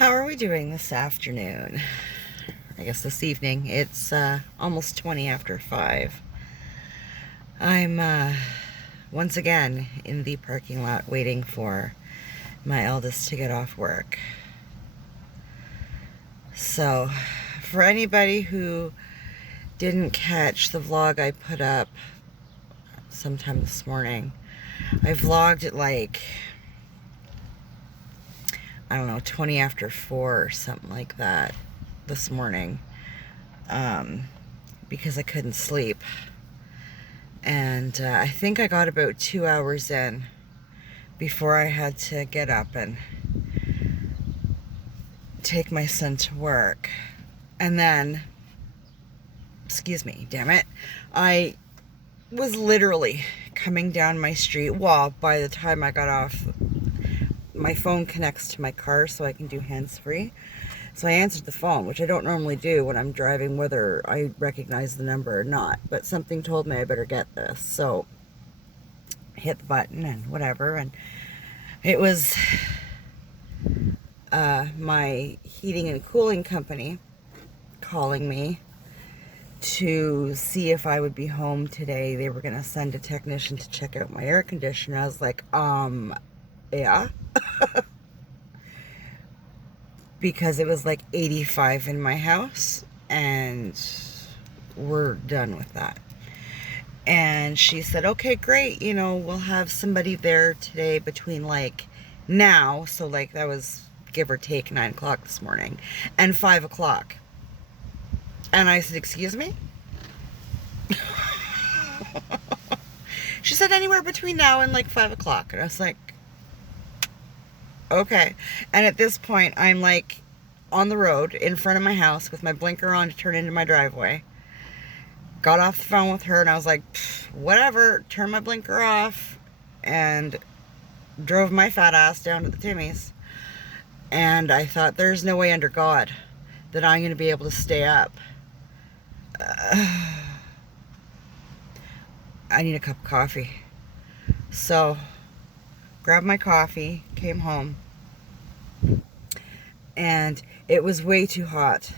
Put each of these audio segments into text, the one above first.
How are we doing this afternoon? I guess this evening. It's almost 20 after 5. I'm once again in the parking lot waiting for my eldest to get off work. So, for anybody who didn't catch the vlog I put up sometime this morning, I vlogged at like, I don't know, 20 after 4 or something like that this morning, because I couldn't sleep. And I think I got about 2 hours in before I had to get up and take my son to work. And then, excuse me, damn it, I was literally coming down my street. Well, by the time I got off, my phone connects to my car so I can do hands-free. So I answered the phone, which I don't normally do when I'm driving, whether I recognize the number or not. But something told me I better get this. So I hit the button and whatever. And it was my heating and cooling company calling me to see if I would be home today. They were going to send a technician to check out my air conditioner. I was like, yeah. Because it was like 85 in my house, and we're done with that. And she said, okay, great, we'll have somebody there today between like now, so like that was give or take 9 o'clock this morning, and 5 o'clock. And I said, excuse me? She said anywhere between now and like 5 o'clock. And I was like, okay. And at this point, I'm like on the road in front of my house with my blinker on to turn into my driveway. Got off the phone with her and I was like, whatever, turn my blinker off, and drove my fat ass down to the Timmy's. And I thought, there's no way under God that I'm going to be able to stay up. I need a cup of coffee. So, grabbed my coffee, came home, and it was way too hot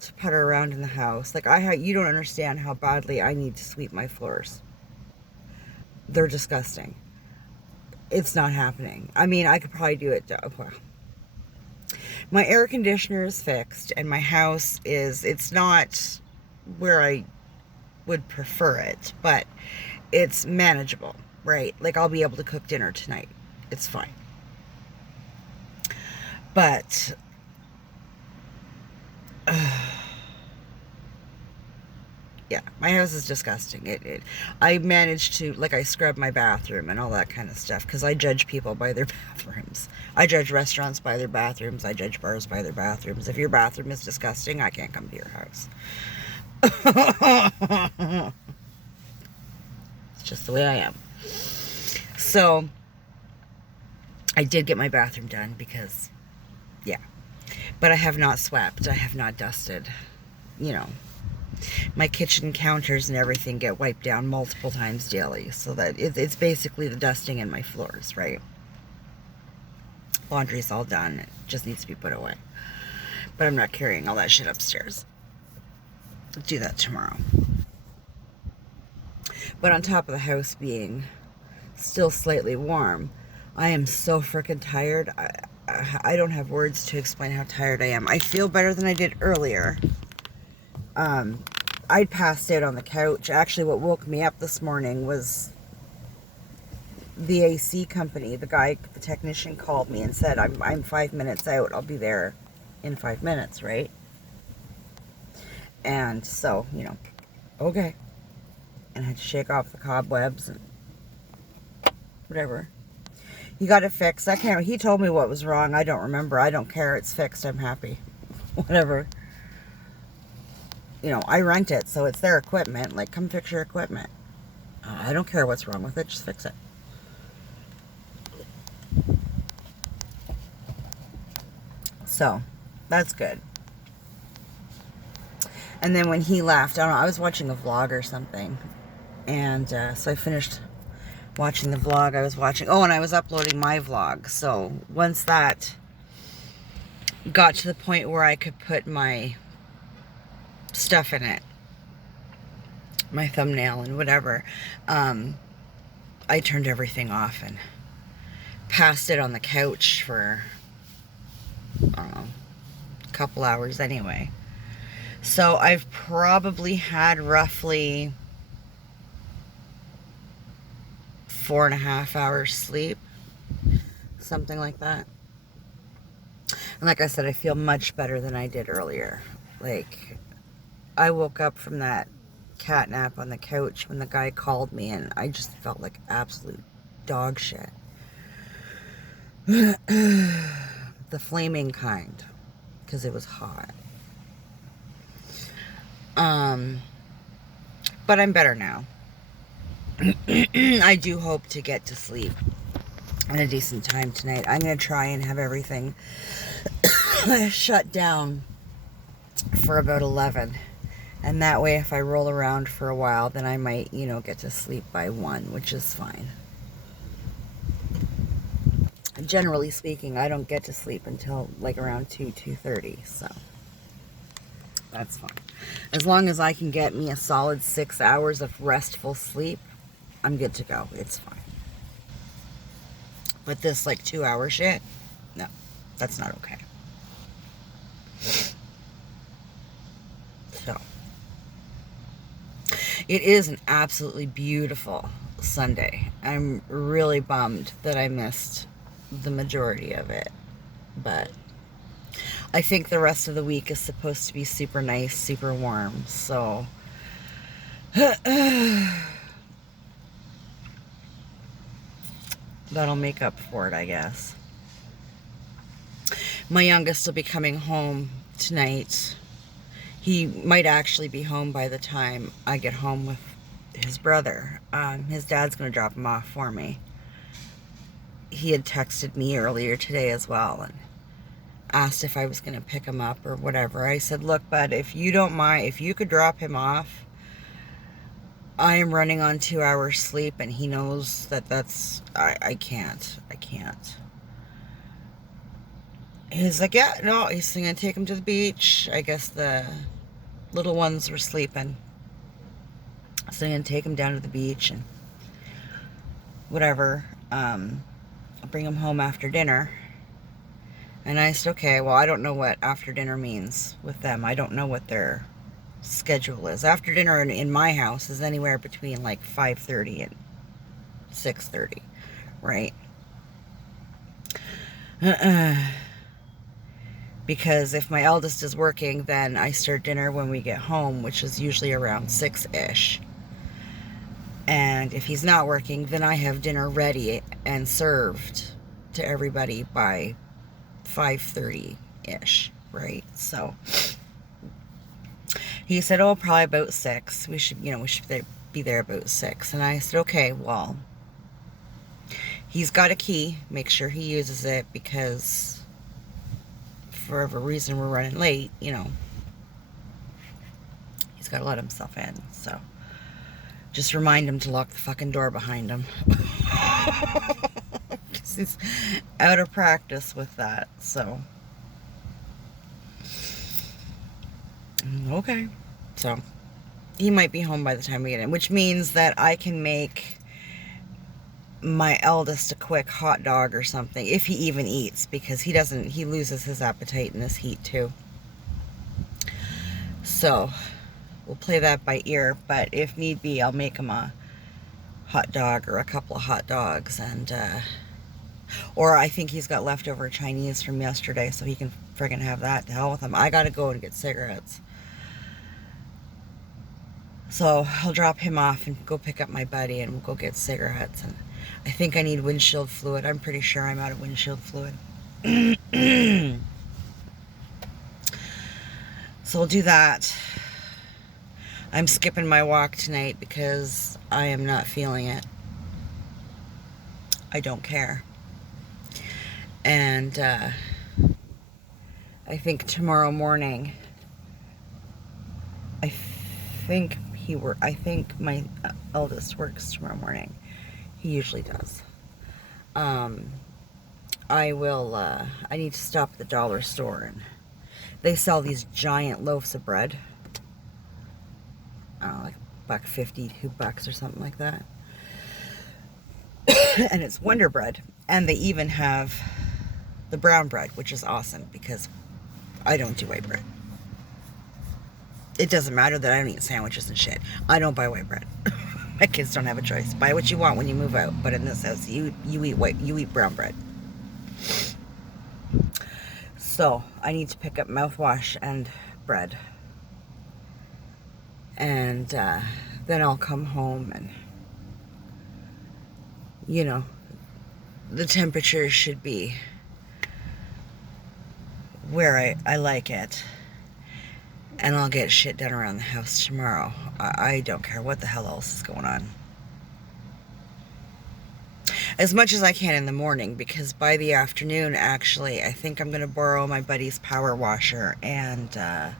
to putter around in the house. Like, you don't understand how badly I need to sweep my floors. They're disgusting. It's not happening. I mean, I could probably do it. Well, my air conditioner is fixed, and my house it's not where I would prefer it, but it's manageable, right? Like, I'll be able to cook dinner tonight. It's fine. But yeah, my house is disgusting. I managed to, like, I scrub my bathroom and all that kind of stuff, because I judge people by their bathrooms. I judge restaurants by their bathrooms. I judge bars by their bathrooms. If your bathroom is disgusting, I can't come to your house. It's just the way I am. So I did get my bathroom done because, yeah. But I have not swept. I have not dusted. My kitchen counters and everything get wiped down multiple times daily. So that it's basically the dusting in my floors, right? Laundry's all done. It just needs to be put away. But I'm not carrying all that shit upstairs. I'll do that tomorrow. But on top of the house being still slightly warm, I am so freaking tired. I don't have words to explain how tired I am. I feel better than I did earlier. I'd passed out on the couch. Actually, what woke me up this morning was the AC company. The technician called me and said, I'm 5 minutes out. I'll be there in 5 minutes, right? And so, okay. And I had to shake off the cobwebs and whatever. You got it fixed. He told me what was wrong. I don't remember. I don't care. It's fixed. I'm happy. Whatever. I rent it, so it's their equipment. Like, come fix your equipment. I don't care what's wrong with it. Just fix it. So, that's good. And then when he left, I don't know, I was watching a vlog or something. And so I finished watching the vlog. And I was uploading my vlog. So once that got to the point where I could put my stuff in it, my thumbnail and whatever, I turned everything off and passed it on the couch for, I don't know, a couple hours anyway. So I've probably had roughly 4.5 hours sleep, something like that. And like I said, I feel much better than I did earlier. Like, I woke up from that cat nap on the couch when the guy called me, and I just felt like absolute dog shit. The flaming kind, because it was hot. But I'm better now. I do hope to get to sleep at a decent time tonight. I'm going to try and have everything shut down for about 11. And that way, if I roll around for a while, then I might, get to sleep by 1, which is fine. Generally speaking, I don't get to sleep until like around 2:30, so that's fine. As long as I can get me a solid 6 hours of restful sleep, I'm good to go. It's fine. But this like 2-hour shit, no, that's not okay. So, it is an absolutely beautiful Sunday. I'm really bummed that I missed the majority of it, but I think the rest of the week is supposed to be super nice, super warm, so that'll make up for it, I guess. My youngest will be coming home tonight. He might actually be home by the time I get home with his brother. His dad's going to drop him off for me. He had texted me earlier today as well and asked if I was going to pick him up or whatever. I said, look, bud, if you don't mind, if you could drop him off, I am running on 2 hours sleep, and he knows that I can't. He's like, yeah, no, he's going to take him to the beach. I guess the little ones were sleeping. So I'm going to take him down to the beach and whatever. I'll bring him home after dinner. And I said, okay, well, I don't know what after dinner means with them. I don't know what their schedule is. After dinner in my house is anywhere between like 5:30 and 6:30, right? Because if my eldest is working, then I start dinner when we get home, which is usually around 6-ish. And if he's not working, then I have dinner ready and served to everybody by 5:30-ish, right? So he said, oh, probably about 6. We should be there about 6. And I said, okay, well, he's got a key. Make sure he uses it, because for whatever reason we're running late, he's got to let himself in. So just remind him to lock the fucking door behind him. Because he's out of practice with that. So, okay. So, he might be home by the time we get in, which means that I can make my eldest a quick hot dog or something, if he even eats, because he loses his appetite in this heat too. So, we'll play that by ear, but if need be, I'll make him a hot dog or a couple of hot dogs, and or I think he's got leftover Chinese from yesterday, so he can friggin' have that. To hell with him. I gotta go and get cigarettes. So I'll drop him off and go pick up my buddy, and we'll go get cigarettes. And I think I need windshield fluid. I'm pretty sure I'm out of windshield fluid. So we'll do that. I'm skipping my walk tonight because I am not feeling it. I don't care. And I think tomorrow morning, I think my eldest works tomorrow morning. He usually does. I will, I need to stop at the dollar store, and they sell these giant loaves of bread. I don't know, like $1.50, $2 or something like that. And it's Wonder Bread. And they even have the brown bread, which is awesome because I don't do white bread. It doesn't matter that I don't eat sandwiches and shit. I don't buy white bread. My kids don't have a choice. Buy what you want when you move out. But in this house, you eat brown bread. So I need to pick up mouthwash and bread. And then I'll come home and, you know, the temperature should be where I like it. And I'll get shit done around the house tomorrow. I don't care what the hell else is going on. As much as I can in the morning, because by the afternoon, actually, I think I'm going to borrow my buddy's power washer, and I'm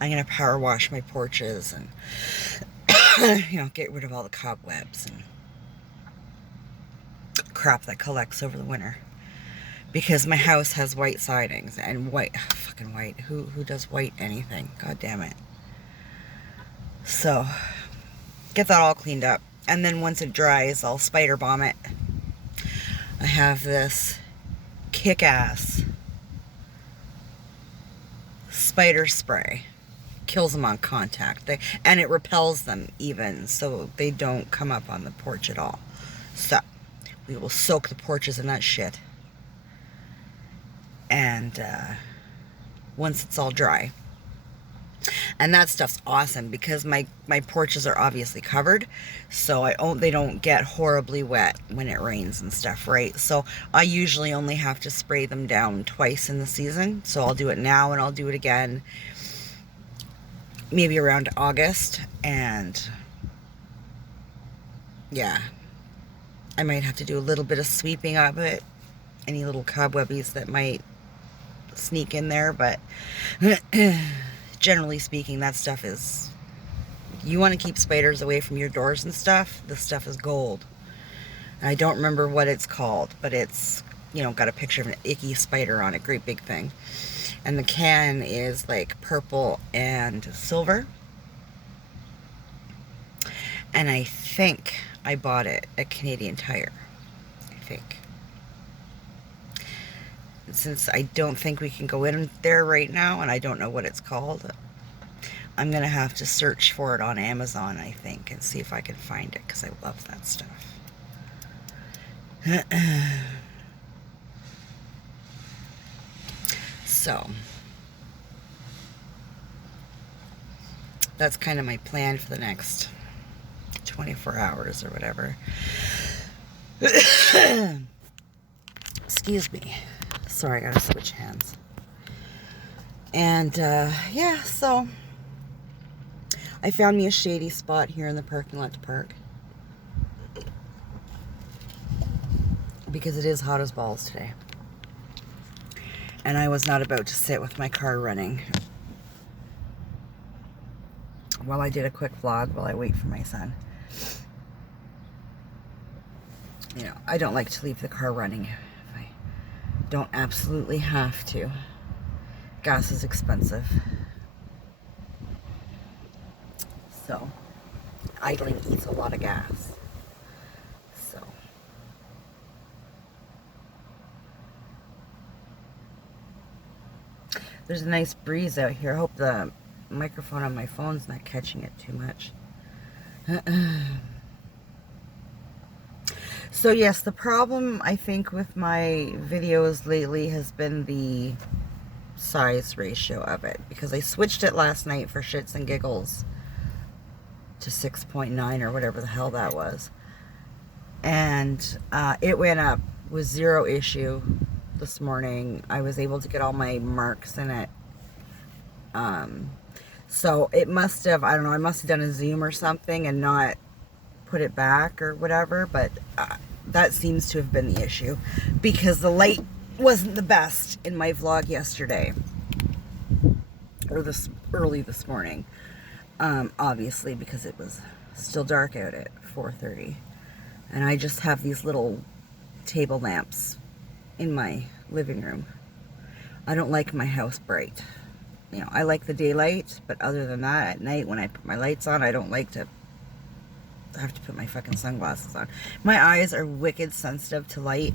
going to power wash my porches and, you know, get rid of all the cobwebs and crap that collects over the winter. Because my house has white sidings, and fucking white. Who does white anything? God damn it. So, get that all cleaned up. And then once it dries, I'll spider bomb it. I have this kick-ass spider spray. Kills them on contact. And it repels them even, so they don't come up on the porch at all. So, we will soak the porches in that shit. And once it's all dry. And that stuff's awesome because my porches are obviously covered, so they don't get horribly wet when it rains and stuff, right? So I usually only have to spray them down twice in the season. So I'll do it now and I'll do it again maybe around August. And yeah, I might have to do a little bit of sweeping of it. Any little cobwebbies that might sneak in there, but generally speaking, that stuff is, you want to keep spiders away from your doors and stuff, this stuff is gold. And I don't remember what it's called, but it's, you know, got a picture of an icky spider on it, great big thing. And the can is like purple and silver. And I think I bought it at Canadian Tire, I think. Since I don't think we can go in there right now, and I don't know what it's called, I'm going to have to search for it on Amazon, I think, and see if I can find it, because I love that stuff. So, that's kind of my plan for the next 24 hours or whatever. Excuse me. Sorry, I gotta switch hands. And, yeah, so I found me a shady spot here in the parking lot to park. Because it is hot as balls today. And I was not about to sit with my car running while I did a quick vlog while I wait for my son. You know, I don't like to leave the car running if I don't absolutely have to. Gas is expensive. So, idling eats a lot of gas. So, there's a nice breeze out here. I hope the microphone on my phone's not catching it too much. So yes, the problem I think with my videos lately has been the size ratio of it, because I switched it last night for shits and giggles to 6.9 or whatever the hell that was, and it went up with zero issue this morning. I was able to get all my marks in it. So it must have, I don't know, I must have done a zoom or something and not put it back or whatever, but that seems to have been the issue, because the light wasn't the best in my vlog yesterday, or early this morning, obviously, because it was still dark out at 4:30, and I just have these little table lamps in my living room. I don't like my house bright. You know, I like the daylight, but other than that, at night when I put my lights on, I don't like to have to put my fucking sunglasses on. My eyes are wicked sensitive to light.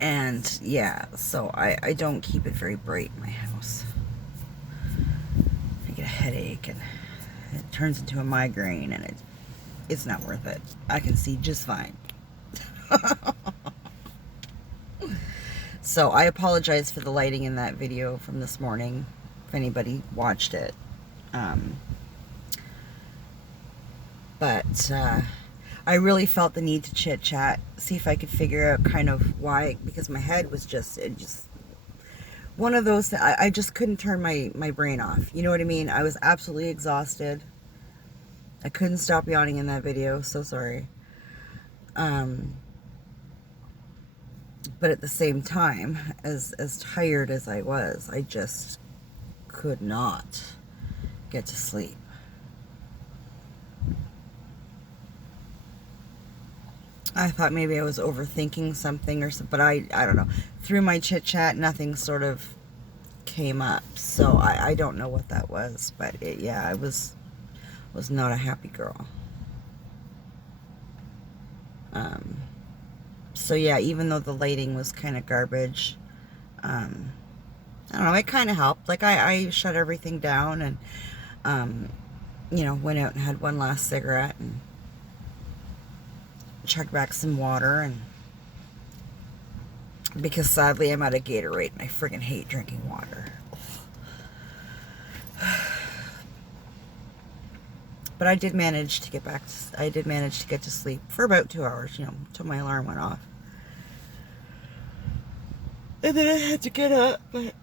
And yeah, so I don't keep it very bright in my house. I get a headache and it turns into a migraine, and it's not worth it. I can see just fine. So I apologize for the lighting in that video from this morning, if anybody watched it. But I really felt the need to chit chat, see if I could figure out kind of why, because my head was just one of those, I just couldn't turn my brain off. You know what I mean? I was absolutely exhausted. I couldn't stop yawning in that video. So sorry. But at the same time, as tired as I was, I just could not get to sleep. I thought maybe I was overthinking something or something, but I don't know. Through my chit chat, nothing sort of came up, so I don't know what that was. But yeah, I was not a happy girl. So yeah, even though the lighting was kind of garbage, I don't know, it kind of helped. Like I shut everything down and, you know, went out and had one last cigarette and chugged back some water, and because sadly I'm out of Gatorade and I friggin' hate drinking water. But I did manage to get to sleep for about 2 hours, you know, until my alarm went off. And then I had to get up, but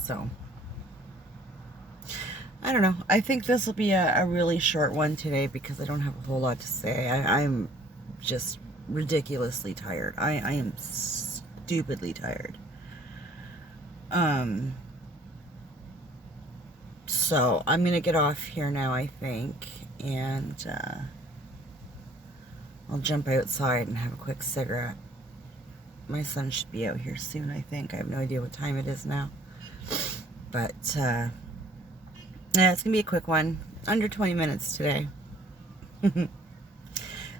so I don't know. I think this will be a really short one today because I don't have a whole lot to say. I'm just ridiculously tired. I am stupidly tired. So I'm gonna get off here now, I think, and I'll jump outside and have a quick cigarette. My son should be out here soon, I think. I have no idea what time it is now. But, yeah, it's going to be a quick one. Under 20 minutes today. So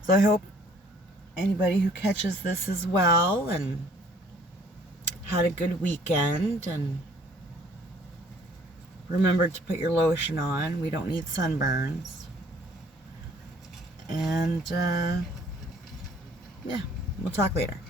I hope anybody who catches this as well and had a good weekend, and remember to put your lotion on. We don't need sunburns. And, yeah, we'll talk later.